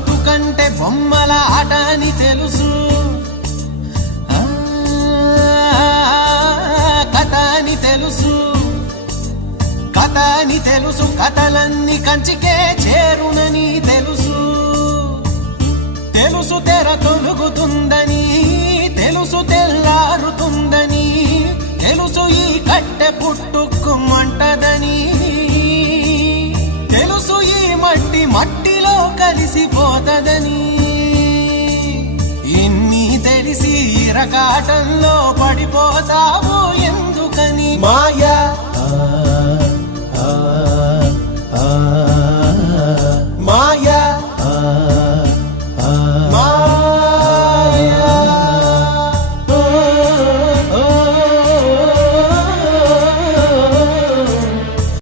బతుకంటే బొమ్మల ఆట అని తెలుసు, కథ అని తెలుసు, కథ అని తెలుసు, కథలన్నీ కంచికే చేరునని తెలుసు, తెలుసు తెర తొలుగుతుందని, తెలుసు తెల్లారుతుందని, తెలుసు ఈ కట్టె పుట్టుకుమంటదని, తెలుసు ఈ మట్టి మట్టిలో కలిసిపోతదని, ఇన్ని తెలిసి ఇరకాటంలో పడిపోతావు ఎందుకని మాయా